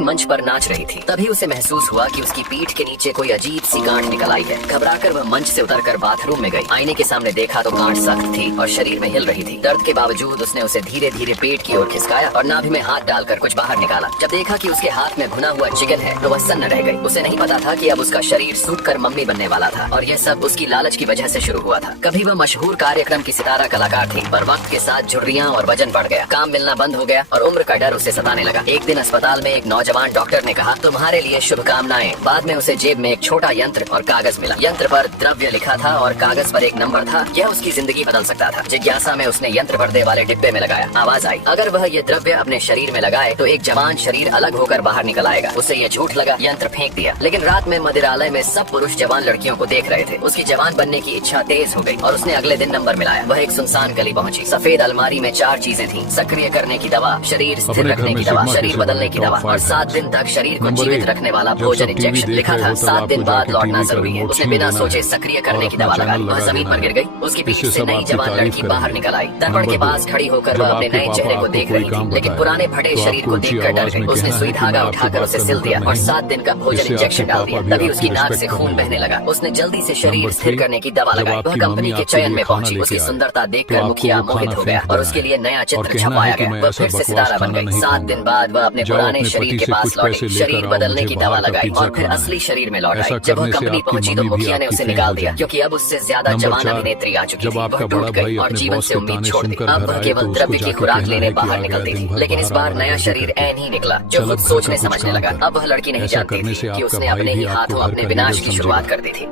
मंच पर नाच रही थी। तभी उसे महसूस हुआ कि उसकी पीठ के नीचे कोई अजीब सी गांठ निकल आई है। घबराकर वह मंच से उतरकर बाथरूम में गई। आईने के सामने देखा तो गांठ सख्त थी और शरीर में हिल रही थी। दर्द के बावजूद उसने उसे धीरे धीरे पेट की ओर खिसकाया और नाभि में हाथ डालकर कुछ बाहर निकाला। जब देखा कि उसके हाथ में भुना हुआ चिकन है तो वह सन्न रह गई। उसे नहीं पता था कि अब उसका शरीर सूख कर मम्मी बनने वाला था और यह सब उसकी लालच की वजह से शुरू हुआ था। कभी वह मशहूर कार्यक्रम की सितारा कलाकार थी, पर वक्त के साथ झुर्रियां और वजन बढ़ गया, काम मिलना बंद हो गया और उम्र का डर उसे सताने लगा। एक दिन अस्पताल में एक नौजवान डॉक्टर ने कहा, तुम्हारे लिए शुभकामनाएं। बाद में उसे जेब में एक छोटा यंत्र और कागज मिला। यंत्र पर द्रव्य लिखा था और कागज पर एक नंबर था। यह उसकी जिंदगी बदल सकता था। जिज्ञासा में उसने यंत्र भरने वाले डिब्बे में लगाया। आवाज आई, अगर वह ये द्रव्य अपने शरीर में लगाए तो एक जवान शरीर अलग होकर बाहर निकल आएगा। उसे ये झूठ लगा, यंत्र फेंक दिया। लेकिन रात में मदिरालय में सब पुरुष जवान लड़कियों को देख रहे थे। उसकी जवान बनने की इच्छा तेज हो गई और उसने अगले दिन नंबर मिलाया। वह एक सुनसान गली पहुंची। सफेद अलमारी में 4 चीजें थी, सक्रिय करने की दवा, शरीर स्थिर रखने की दवा, शरीर बदलने की दवा और 7 दिन तक शरीर को जीवित रखने वाला भोजन इंजेक्शन। लिखा था 7 दिन बाद लौटना जरूरी है। उसने बिना सोचे सक्रिय करने की दवा लगाई। वह जमीन पर गिर गई। उसकी पीठ से नई जवान लड़की बाहर निकल आई। दर्पण के पास खड़ी होकर वह अपने नए चेहरे को देख रही थी, लेकिन पुराने फटे शरीर को देखकर डर गई। उसने सुई धागा उठाकर उसे सिल दिया और 7 दिन का भोजन इंजेक्शन डाल दिया। तभी उसकी नाक से खून बहने लगा। उसने जल्दी से शरीर स्थिर करने की दवा लगाई। वह कंपनी के चयन में पहुंची। उसकी सुंदरता देखकर मुखिया मोहित हो गया और उसके लिए नया चित्र छपवाया गया। वह फिर से सितारा बन गई। 7 दिन बाद वह अपने पुराने शरीर के पास लौटी। शरीर बदलने की दवा लगाई और फिर असली शरीर में लौट आई। जब वह कंपनी पहुंची तो मुखिया ने उसे निकाल दिया, क्योंकि अब उससे ज्यादा जवान अभिनेत्री आ चुकी थी। वह टूट गई और जीवन से उम्मीद छोड़ दी। अब वह केवल द्रव्य की खुराक लेने बाहर निकलती थी। लेकिन इस बार नया शरीर ऐन ही निकला जो खुद सोचने समझने लगा। अब वह लड़की नहीं जानती थी कि उसने अपने ही हाथों अपने विनाश की शुरुआत कर दी थी।